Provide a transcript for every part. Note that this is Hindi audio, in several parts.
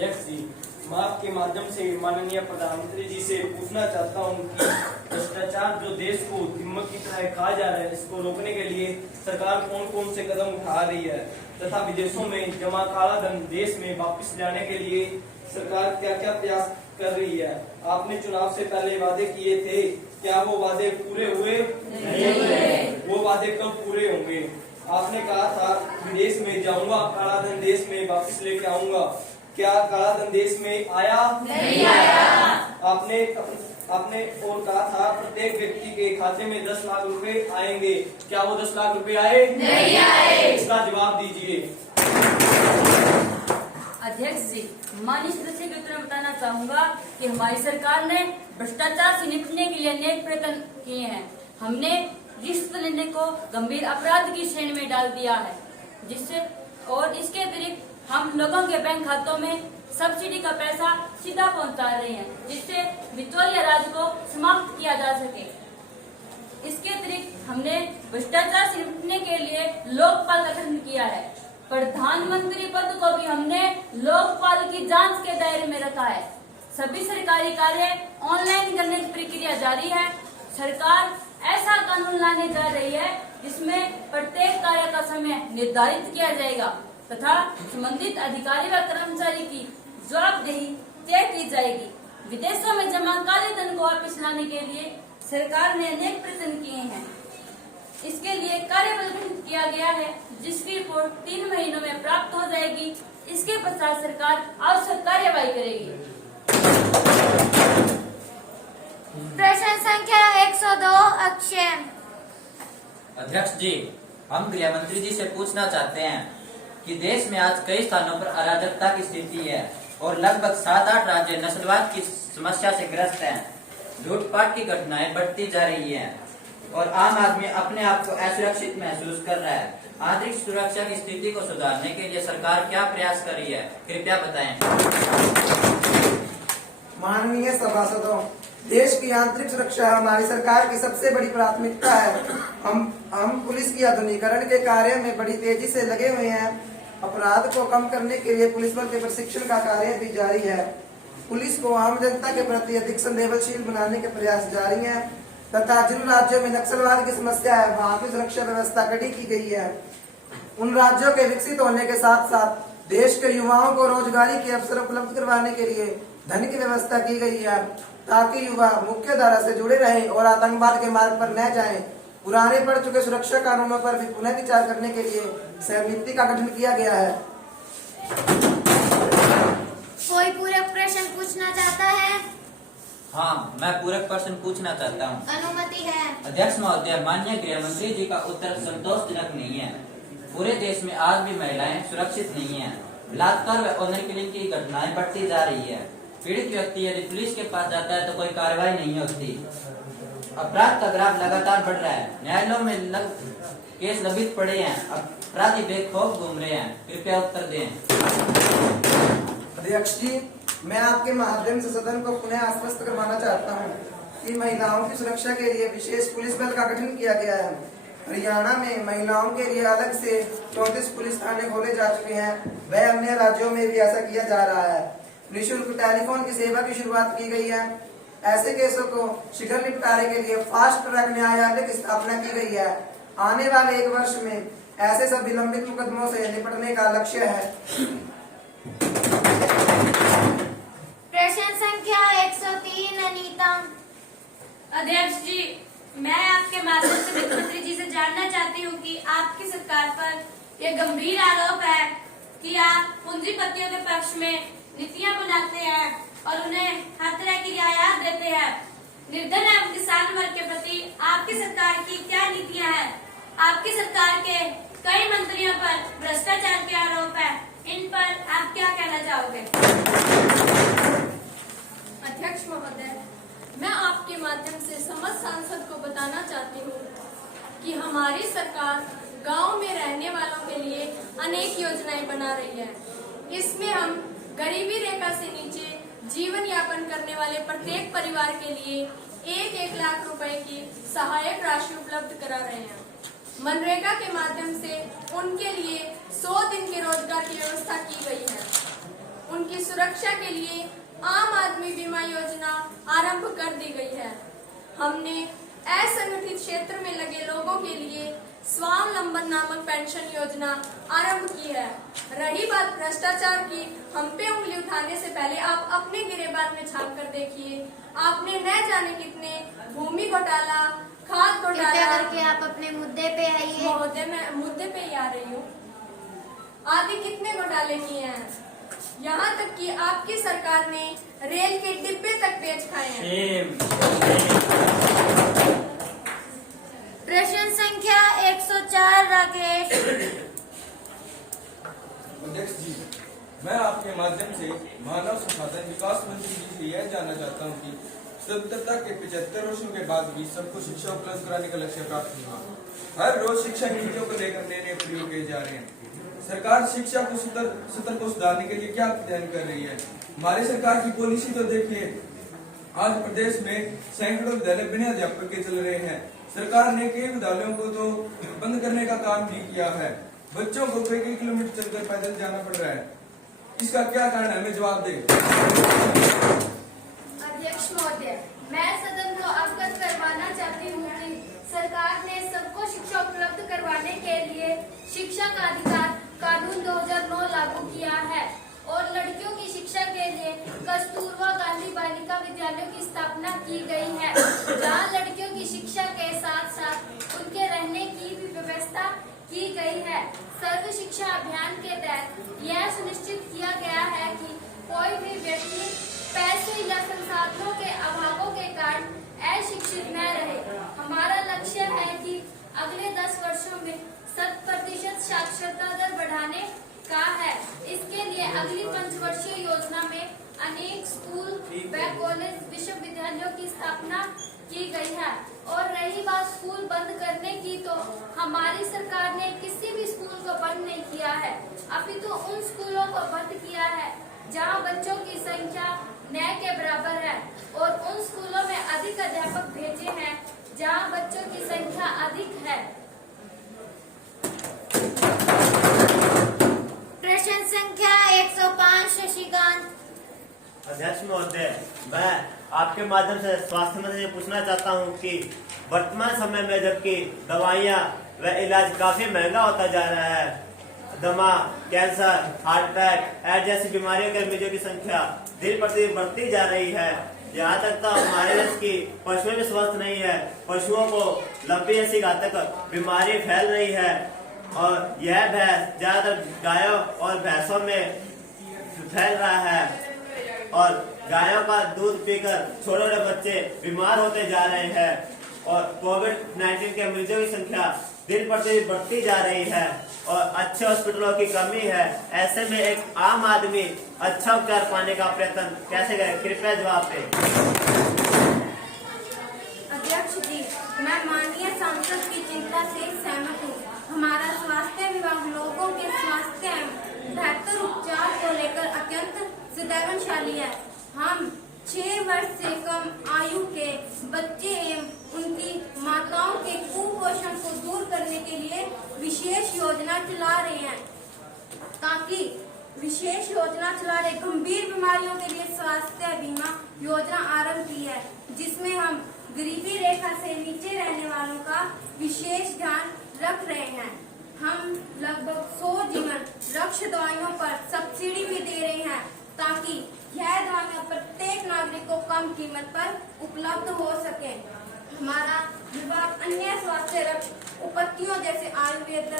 अध्यक्ष जी, मैं आपके माध्यम से माननीय प्रधानमंत्री जी से पूछना चाहता हूं कि भ्रष्टाचार जो देश को दिमक की तरह खा जा रहा है, इसको रोकने के लिए सरकार कौन कौन से कदम उठा रही है तथा विदेशों में जमा काला धन देश में वापस लाने के लिए सरकार क्या क्या प्रयास कर रही है। आपने चुनाव से पहले वादे किए थे, क्या वो वादे पूरे हुए? नहीं। वो वादे कब पूरे होंगे? आपने कहा था विदेश में जाऊंगा, काला धन देश में वापस लेके आऊंगा, क्या काला धन देश में आया? नहीं आया। आपने और कहा था प्रत्येक व्यक्ति के खाते में 10 लाख रुपए आएंगे, क्या वो 10 लाख रुपए आए? नहीं आए। इसका जवाब दीजिए। अध्यक्ष जी, माननीय सदस्य के उत्तर में बताना चाहूंगा कि हमारी सरकार ने भ्रष्टाचार से निपटने के लिए अनेक प्रयत्न किए हैं। हमने रिश्वत लेने को गंभीर अपराध की श्रेणी में डाल दिया है, जिससे और इसके अतिरिक्त हम लोगों के बैंक खातों में सब्सिडी का पैसा सीधा पहुंचा रहे हैं, जिससे बिचौलिया राज को समाप्त किया जा सके। इसके अतिरिक्त हमने भ्रष्टाचार से निपटने के लिए लोकपाल का गठन किया है। प्रधानमंत्री पद को भी हमने लोकपाल की जांच के दायरे में रखा है। सभी सरकारी कार्य ऑनलाइन करने की प्रक्रिया जारी है। सरकार ऐसा कानून लाने जा रही है जिसमें प्रत्येक कार्य का समय निर्धारित किया जाएगा तथा संबंधित अधिकारी व कर्मचारी की जवाबदेही तय की जाएगी। विदेशों में जमा काले धन को वापस लाने के लिए सरकार ने अनेक प्रयत्न किए हैं। इसके लिए कार्यबल गठित किया गया है, जिसकी रिपोर्ट 3 महीनों में प्राप्त हो जाएगी। इसके पश्चात सरकार आवश्यक कार्यवाही करेगी। प्रश्न संख्या 102 अक्षय। अध्यक्ष जी, हम गृह मंत्री जी से पूछना चाहते हैं कि देश में आज कई स्थानों पर अराजकता की स्थिति है और लगभग 7-8 राज्य नस्लवाद की समस्या से ग्रस्त हैं। लूटपाट की घटनाएं बढ़ती जा रही हैं और आम आदमी अपने आप को असुरक्षित महसूस कर रहा है। आंतरिक सुरक्षा की स्थिति को सुधारने के लिए सरकार क्या प्रयास कर रही है, कृपया बताएं। माननीय सभासदों, देश की आंतरिक सुरक्षा हमारी सरकार की सबसे बड़ी प्राथमिकता है। हम पुलिस की आधुनिकीकरण के कार्य में बड़ी तेजी से लगे हुए हैं। अपराध को कम करने के लिए पुलिस बल के प्रशिक्षण का कार्य भी जारी है। पुलिस को आम जनता के प्रति अधिक संवेदनशील बनाने के प्रयास जारी हैं तथा जिन राज्यों में नक्सलवाद की समस्या है, वहाँ की सुरक्षा व्यवस्था कड़ी की गई है। उन राज्यों के विकसित होने के साथ साथ देश के युवाओं को रोजगारी के अवसर उपलब्ध करवाने के लिए धन की व्यवस्था की गई है, ताकि युवा मुख्य धारा से जुड़े रहें और आतंकवाद के मार्ग पर न जाएं। पुराने पड़ चुके सुरक्षा कानूनों पर भी पुनः विचार करने के लिए समिति का गठन किया गया है। कोई पूरक प्रश्न पूछना चाहता है? हाँ, मैं पूरक प्रश्न पूछना चाहता हूँ। अनुमति है। अध्यक्ष महोदय, माननीय गृह मंत्री जी का उत्तर संतोषजनक नहीं है। पूरे देश में आज भी महिलाएं सुरक्षित नहीं हैं। बलात्कार व ऑनर किलिंग की घटनाएं बढ़ती जा रही है। पीड़ित व्यक्ति यदि पुलिस के पास जाता है तो कोई कार्रवाई नहीं होती। अपराध का ग्राफ लगातार बढ़ रहा है। न्यायालयों में केस लंबित पड़े हैं। अपराधी बेखौफ घूम रहे हैं। कृपया उत्तर दें। अध्यक्ष जी, मैं आपके माध्यम से सदन को पुनः आश्वस्त करवाना चाहता हूँ कि महिलाओं की सुरक्षा के लिए विशेष पुलिस बल का गठन किया गया है। हरियाणा में महिलाओं के लिए अलग से 34 पुलिस थाने खोले जा चुके हैं। वह अन्य राज्यों में भी ऐसा किया जा रहा है। निःशुल्क टेलीफोन की सेवा की शुरुआत की गई है। ऐसे केसों को शीघ्र निपटारे के लिए फास्ट ट्रैक न्यायालय की स्थापना की गई है। आने वाले 1 वर्ष में ऐसे सभी लंबित मुकदमों से निपटने का लक्ष्य है। प्रश्न संख्या 103 अनीता। अध्यक्ष जी, मैं आपके माध्यम से वित्त मंत्री जी से जानना चाहती हूँ कि आपकी सरकार पर यह गंभीर आरोप है कि आप पूंजीपतियों के पक्ष में नीतियाँ बनाते हैं और उन्हें हर तरह की रियायत देते हैं। निर्धन एवं किसान वर्ग के प्रति आपकी सरकार की क्या नीतियाँ हैं? आपकी सरकार के कई मंत्रियों पर भ्रष्टाचार के आरोप है, इन पर आप क्या कहना चाहोगे? अध्यक्ष महोदय, मैं आपके माध्यम से समस्त सांसद को बताना चाहती हूँ कि हमारी सरकार गांव में रहने वालों के लिए अनेक योजनाएं बना रही है। इसमें हम गरीबी रेखा से नीचे जीवन यापन करने वाले प्रत्येक परिवार के लिए 1-1 लाख रुपए की सहायक राशि उपलब्ध करा रहे हैं। मनरेगा के माध्यम से उनके लिए 100 दिन के रोजगार की व्यवस्था की गई है। उनके उनकी सुरक्षा के लिए आम आदमी बीमा योजना आरंभ कर दी गई है। हमने असंगठित क्षेत्र में लगे लोगों के लिए स्वावलंबन नामक पेंशन योजना आरंभ की है। रही बात भ्रष्टाचार की, हम पे उंगली उठाने से पहले आप अपने गिरेबान में झांक कर देखिए। आपने न जाने कितने भूमि घोटाला, खाद कृपया घोटाला, करके आप अपने मुद्दे पे आइए। महोदय मैं मुद्दे पे ही आ रही हूँ, आदि कितने घोटाले किए हैं। यहाँ तक कि आपकी सरकार ने रेल के डिब्बे तक बेच खाए हैं। प्रश्न संख्या 104 राकेश। अध्यक्ष जी, मैं आपके माध्यम से मानव संसाधन विकास मंत्री जी से यह जानना चाहता हूं कि स्वतंत्रता के 75 वर्षों के बाद भी सबको शिक्षा उपलब्ध कराने का लक्ष्य प्राप्त हुआ। हर रोज शिक्षा नीतियों को लेकर नए नए प्रयोग किए जा रहे हैं। सरकार शिक्षा को सत्र को सुधारने के लिए क्या प्लान कर रही है? हमारी सरकार की पॉलिसी तो देखिए, आज प्रदेश में सैकड़ों विद्यालय बिना अध्यापक के चल रहे हैं। सरकार ने कई विद्यालयों को तो बंद करने का काम भी किया है। बच्चों को कई किलोमीटर चलकर पैदल जाना पड़ रहा है। इसका क्या कारण है? हमें जवाब दें। अध्यक्ष महोदय, मैं सदन को अवगत करवाना चाहती हूँ कि सरकार ने सबको शिक्षा उपलब्ध करवाने के लिए शिक्षा का अधिकार कानून 2009 लागू किया है और लड़कियों की शिक्षा के लिए कस्तूरबा गांधी बालिका विद्यालयों की स्थापना की गई है, जहां लड़कियों की शिक्षा के साथ साथ उनके रहने की भी व्यवस्था की गई है। सर्व शिक्षा अभियान के तहत यह सुनिश्चित किया गया है कि कोई भी व्यक्ति पैसे या संसाधनों के अभावों के कारण अशिक्षित न रहे। हमारा लक्ष्य है कि अगले 10 वर्षों में 100% साक्षरता दर बढ़ाने का है। इसके लिए अगली पंचवर्षीय योजना में अनेक स्कूल व कॉलेज विश्वविद्यालयों की स्थापना की गई है। और रही बात स्कूल बंद करने की, तो हमारी सरकार ने किसी भी स्कूल को बंद नहीं किया है, अपितु उन स्कूलों को बंद किया है जहां बच्चों की संख्या न के बराबर है और उन स्कूलों में अधिक अध्यापक भेजे हैं जहां बच्चों की संख्या अधिक है। प्रश्न संख्या 105 शशिकांत। अध्यक्ष महोदय, मैं आपके माध्यम से स्वास्थ्य मंत्री से पूछना चाहता हूं कि वर्तमान समय में जबकि दवाइयां व इलाज काफी महंगा होता जा रहा है, दमा, कैंसर, हार्ट अटैक, एड्स जैसी बीमारियों के मरीजों की संख्या दिन प्रतिदिन बढ़ती जा रही है। यहाँ तक तो हमारे देश की पशुएं भी स्वस्थ नहीं है। पशुओं को लंबी ऐसी घातक बीमारी फैल रही है और यह भैंस ज्यादातर गायों और भैंसों में फैल रहा है और गायों का दूध पीकर छोटे छोटे बच्चे बीमार होते जा रहे हैं और कोविड-19 के मरीजों की संख्या दिन प्रतिदिन बढ़ती जा रही है और अच्छे हॉस्पिटलों की कमी है। ऐसे में एक आम आदमी अच्छा उपचार पाने का प्रयत्न कैसे करे? कृपया जवाब दें। अध्यक्ष जी, मैं माननीय सांसद की चिंता से सहमत हूँ। हमारा स्वास्थ्य विभाग लोगों के स्वास्थ्य एवं बेहतर उपचार को लेकर अत्यंत संवेदनशील है। हम 6 वर्ष से कम आयु के बच्चे एवं उनकी माताओं के कुपोषण को दूर करने के लिए विशेष योजना चला रहे हैं। गंभीर बीमारियों के लिए स्वास्थ्य बीमा योजना आरंभ की है, जिसमें हम गरीबी रेखा से नीचे रहने वालों का विशेष ध्यान रख रहे हैं। हम लगभग 100 जीवन रक्षा दवाइयों पर सब्सिडी भी दे रहे हैं ताकि यह दवाइयां प्रत्येक नागरिक को कम कीमत पर उपलब्ध हो सके। हमारा विभाग अन्य स्वास्थ्य रक्षा उपत्तियों जैसे आयुर्वेद,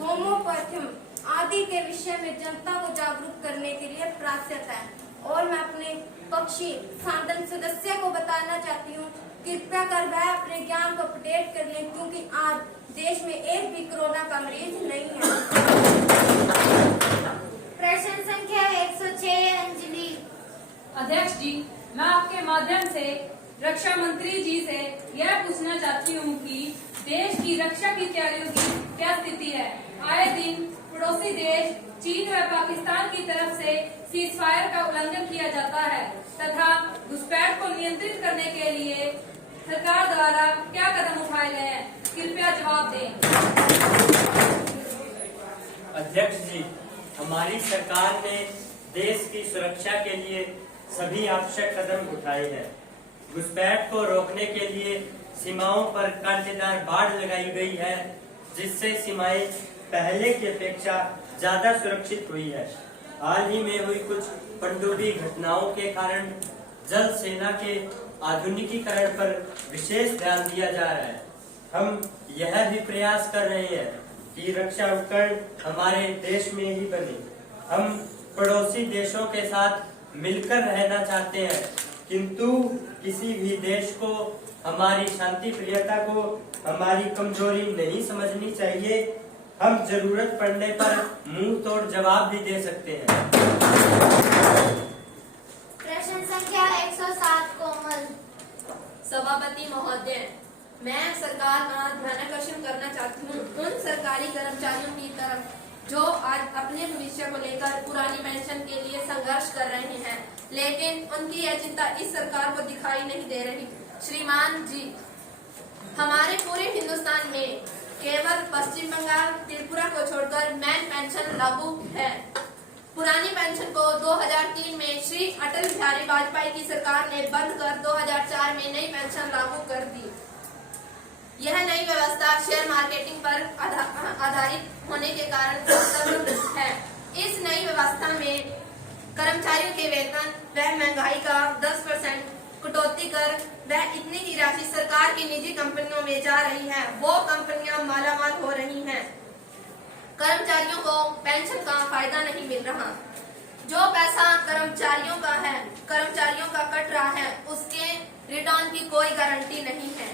होम्योपैथी आदि के विषय में जनता को जागरूक करने के लिए प्रयासरत है। और मैं अपने पक्षी सदन सदस्य को बताना चाहती हूँ, कृपया कर वह अपने ज्ञान को अपडेट कर लें, क्योंकि आज देश में एक भी कोरोना का मरीज नहीं है। प्रश्न संख्या 106 अंजलि। अध्यक्ष जी, मैं आपके माध्यम से रक्षा मंत्री जी से यह पूछना चाहती हूँ कि देश की रक्षा की तैयारियों की क्या स्थिति है। आए दिन पड़ोसी देश चीन व पाकिस्तान की तरफ से सीजफायर का उल्लंघन किया जाता है तथा घुसपैठ को नियंत्रित करने के लिए सरकार द्वारा क्या कदम उठाए गए हैं? कृपया जवाब दें। अध्यक्ष जी, हमारी सरकार ने देश की सुरक्षा के लिए सभी आवश्यक कदम उठाए हैं। घुसपैठ को रोकने के लिए सीमाओं पर कांटेदार बाड़ लगाई गई है, जिससे सीमाएं पहले की अपेक्षा ज्यादा सुरक्षित हुई है। हाल ही में हुई कुछ पनडुब्बी घटनाओं के कारण जल सेना के आधुनिकीकरण पर विशेष ध्यान दिया जा रहा है। हम यह भी प्रयास कर रहे हैं कि रक्षा उपकरण हमारे देश में ही बने। हम पड़ोसी देशों के साथ मिलकर रहना चाहते हैं, किंतु किसी भी देश को हमारी शांति प्रियता को हमारी कमजोरी नहीं समझनी चाहिए। हम जरूरत पड़ने पर मुंह तोड़ जवाब भी दे सकते हैं। प्रश्न संख्या 107 कोमल। सभापति महोदय, मैं सरकार का ध्यानाकर्षण करना चाहती हूँ उन सरकारी कर्मचारियों की तरफ जो आज अपने भविष्य को लेकर पुरानी पेंशन के लिए संघर्ष कर रहे हैं, लेकिन उनकी यह चिंता इस सरकार को दिखाई नहीं दे रही। श्रीमान जी, हमारे पूरे हिंदुस्तान में केवल पश्चिम बंगाल, त्रिपुरा को छोड़कर नई पेंशन लागू है। पुरानी पेंशन को 2003 में श्री अटल बिहारी वाजपेयी की सरकार ने बंद कर 2004 में नई पेंशन लागू कर दी। यह नई व्यवस्था शेयर मार्केटिंग पर आधारित होने के कारण है। इस नई व्यवस्था में कर्मचारियों के वेतन व महंगाई का 10% कटौती कर वह इतनी की राशि सरकार की निजी कंपनियों में जा रही है। वो कंपनियां मालामाल हो रही हैं। कर्मचारियों को पेंशन का फायदा नहीं मिल रहा। जो पैसा कर्मचारियों का है, कर्मचारियों का कट रहा है, उसके रिटर्न की कोई गारंटी नहीं है।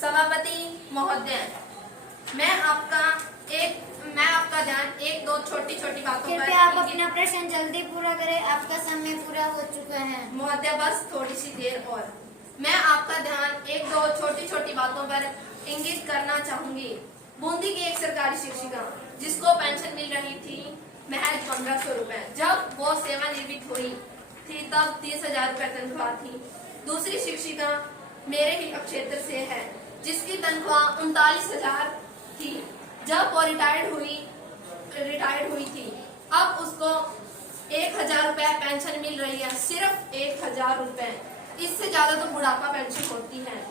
सभापति महोदय, मैं आपका ध्यान एक दो छोटी छोटी बातों पर। कृपया आप अपना प्रश्न जल्दी पूरा करें, आपका समय पूरा हो चुका है। महोदय, बस थोड़ी सी देर और। मैं आपका ध्यान एक दो छोटी छोटी बातों पर इंगित करना चाहूंगी। बूंदी की एक सरकारी शिक्षिका जिसको पेंशन मिल रही थी महज 1500 रुपए, जब वो सेवानिवृत्त हुई थी तब 30,000 रुपए तनख्वाह थी। दूसरी शिक्षिका मेरे ही क्षेत्र से है जिसकी तनख्वाह 39,000 थी जब वो रिटायर्ड हुई थी। अब उसको 1,000 रुपए पेंशन मिल रही है, सिर्फ 1,000 रुपए। इससे ज्यादा तो बुढ़ापा पेंशन होती है।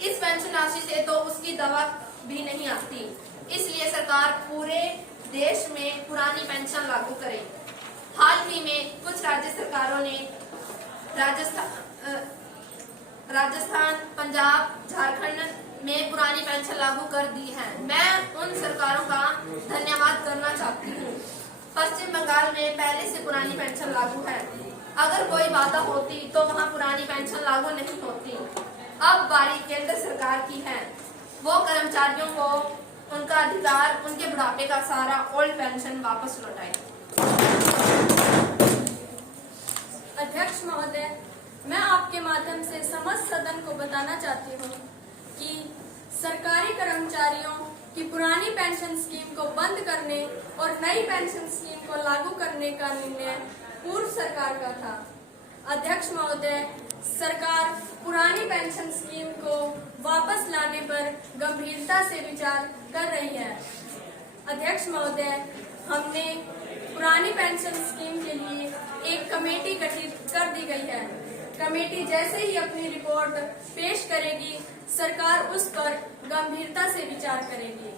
इस पेंशन राशि से तो उसकी दवा भी नहीं आती। इसलिए सरकार पूरे देश में पुरानी पेंशन लागू करे। हाल ही में कुछ राज्य सरकारों ने राजस्थान, पंजाब, झारखंड में पुरानी पेंशन लागू कर दी है। मैं उन सरकारों का धन्यवाद करना चाहती हूँ। पश्चिम बंगाल में पहले से पुरानी पेंशन लागू है। अगर कोई बाधा होती तो वहाँ पुरानी पेंशन लागू नहीं होती। अब बारी केंद्र सरकार की है। वो कर्मचारियों को उनका अधिकार, उनके बुढ़ापे का सारा ओल्ड पेंशन वापस लौटाए। अध्यक्ष महोदय, मैं आपके माध्यम से समस्त सदन को बताना चाहती हूँ कि सरकारी कर्मचारियों की पुरानी पेंशन स्कीम को बंद करने और नई पेंशन स्कीम को लागू करने का निर्णय पूर्व सरकार का था। अध्यक्ष महोदय, सरकार पुरानी पेंशन स्कीम को वापस लाने पर गंभीरता से विचार कर रही है। अध्यक्ष महोदय, हमने पुरानी पेंशन स्कीम के लिए एक कमेटी गठित कर दी गई है। कमेटी जैसे ही अपनी रिपोर्ट पेश करेगी, सरकार उस पर गंभीरता से विचार करेगी।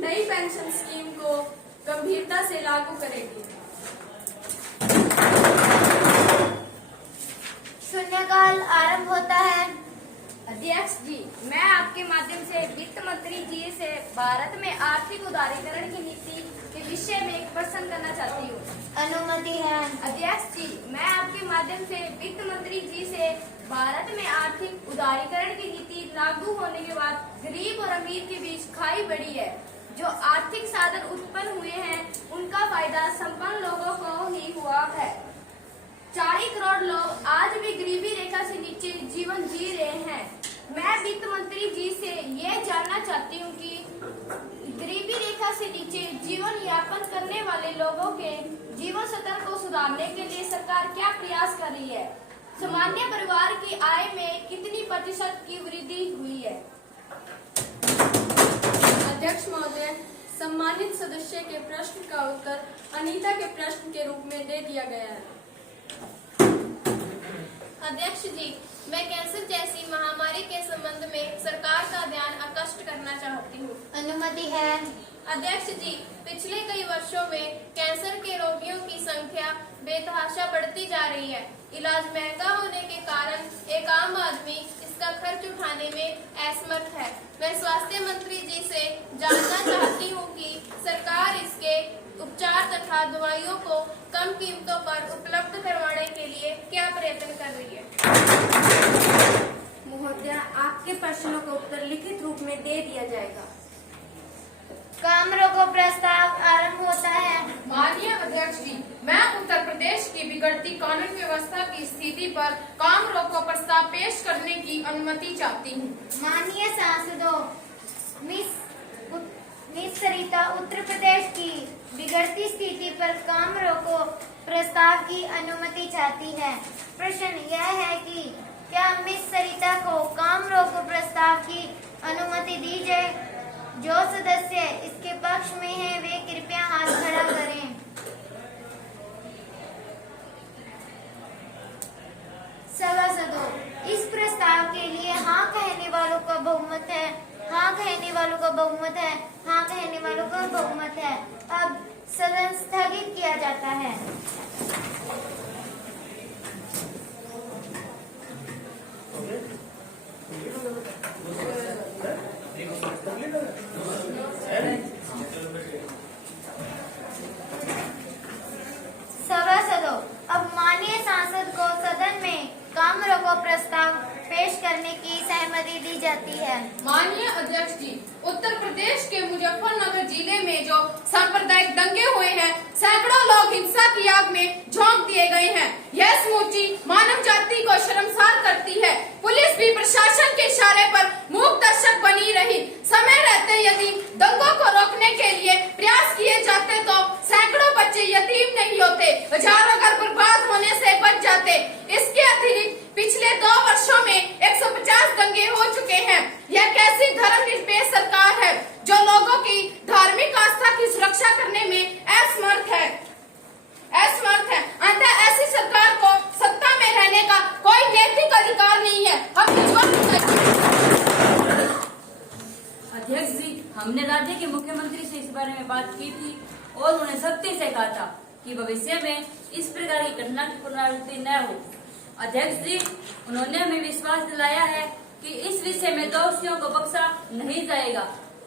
नई पेंशन स्कीम को गंभीरता से लागू करेगी। शून्यकाल आरंभ होता है। अध्यक्ष जी, मैं आपके माध्यम से वित्त मंत्री जी से भारत में आर्थिक उदारीकरण की नीति के विषय में एक प्रश्न करना चाहती हूँ। अनुमति है। अध्यक्ष जी, मैं आपके माध्यम से वित्त मंत्री जी से भारत में आर्थिक उदारीकरण की नीति लागू होने के बाद गरीब और अमीर के बीच खाई बढ़ी है। जो आर्थिक साधन उत्पन्न हुए हैं उनका फायदा संपन्न लोगों को ही हुआ है। 40 करोड़ लोग आज भी गरीबी रेखा से नीचे जीवन जी रहे हैं। मैं वित्त मंत्री जी से ये जानना चाहती हूँ कि गरीबी रेखा से नीचे जीवन यापन करने वाले लोगों के जीवन स्तर को सुधारने के लिए सरकार क्या प्रयास कर रही है? सामान्य परिवार की आय में कितनी प्रतिशत की वृद्धि हुई है? अध्यक्ष महोदय, सम्मानित सदस्य के प्रश्न का उत्तर अनीता के प्रश्न के रूप में दे दिया गया है। अध्यक्ष जी, मैं कैंसर जैसी महामारी के संबंध में सरकार का ध्यान आकृष्ट करना चाहती हूँ। अनुमति है। अध्यक्ष जी, पिछले कई वर्षों में कैंसर के रोगियों की संख्या बेतहाशा बढ़ती जा रही है। इलाज महंगा होने के कारण एक आम आदमी इसका खर्च उठाने में असमर्थ है। मैं स्वास्थ्य मंत्री जी से जानना चाहती हूँ कि सरकार इसके उपचार तथा दवाइयों को कम कीमतों पर उपलब्ध करवाने के लिए क्या प्रयत्न कर रही है। महोदया, आपके प्रश्नों का उत्तर लिखित रूप में दे दिया जाएगा। काम रोको प्रस्ताव आरंभ होता है। माननीय अध्यक्ष जी, मैं उत्तर प्रदेश की बिगड़ती कानून व्यवस्था की स्थिति पर काम रोको प्रस्ताव पेश करने की अनुमति चाहती हूँ। माननीय सांसदों, मिस सरिता उत्तर प्रदेश की बिगड़ती स्थिति पर काम रोको प्रस्ताव की अनुमति चाहती है। प्रश्न यह है कि क्या मिस सरिता को काम रोको प्रस्ताव की अनुमति दी जाए? जो सदस्य इसके पक्ष में हैं, वे कृपया हाथ खड़ा करें। सभासदों, इस प्रस्ताव के लिए हाँ कहने वालों का बहुमत है, हाँ कहने वालों का बहुमत है, हाँ कहने वालों का बहुमत है। अब सदन स्थगित किया जाता है। सभासदों, अब माननीय सांसद को सदन में काम रोको प्रस्ताव पेश करने की सहमति दी जाती है। माननीय अध्यक्ष जी, उत्तर प्रदेश के मुजफ्फरनगर जिले में जो सांप्रदायिक दंगे हुए हैं, सैकड़ों लोग हिंसा की आग में झोंक दिए गए हैं। यह समूची मानव जाति को शर्मसार करती है। पुलिस भी प्रशासन के इशारे पर मूक दर्शक बनी रही। समय रहते यदि दंगों को रोकने के लिए प्रयास किए जाते तो सैकड़ों बच्चे यतीम नहीं होते, हजारों घर बर्बाद होने से बच जाते। इसके अतिरिक्त पिछले 2 वर्षों में 150 दंगे हो चुके हैं। यह कैसी धर्मनिरपेक्ष सरकार है जो लोगों की धार्मिक आस्था की सुरक्षा करने में असमर्थ है। अतः ऐसी सरकार को सत्ता में रहने का कोई नैतिक अधिकार नहीं है। अध्यक्ष जी, हमने राज्य के मुख्यमंत्री से इस बारे में बात की थी और उन्हें सख्ती से कहा था कि भविष्य में इस प्रकार की घटना की पुनरावृत्ति न हो। अध्यक्ष जी, उन्होंने हमें विश्वास दिलाया है कि इस विषय में दोषियों को बख्शा नहीं जाएगा।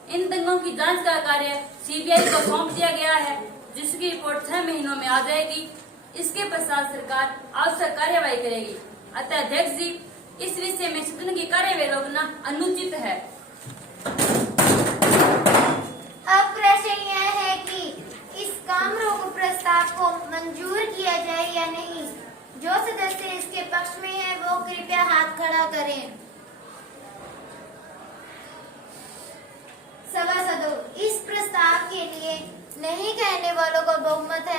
इन दंगों की जांच का कार्य सीबीआई को सौंप दिया गया है, जिसकी रिपोर्ट 6 महीनों में आ जाएगी। इसके पश्चात सरकार आवश्यक कार्यवाही करेगी। अतः अध्यक्ष जी, इस विषय में सदन की कार्यवाही रोकना अनुचित है। अब प्रश्न यह है कि इस काम रोको प्रस्ताव को मंजूर किया जाए या नहीं। जो सदस्य इसके पक्ष में है, वो कृपया हाथ खड़ा करें। सभासदों, इस प्रस्ताव के लिए नहीं कहने वालों का बहुमत है,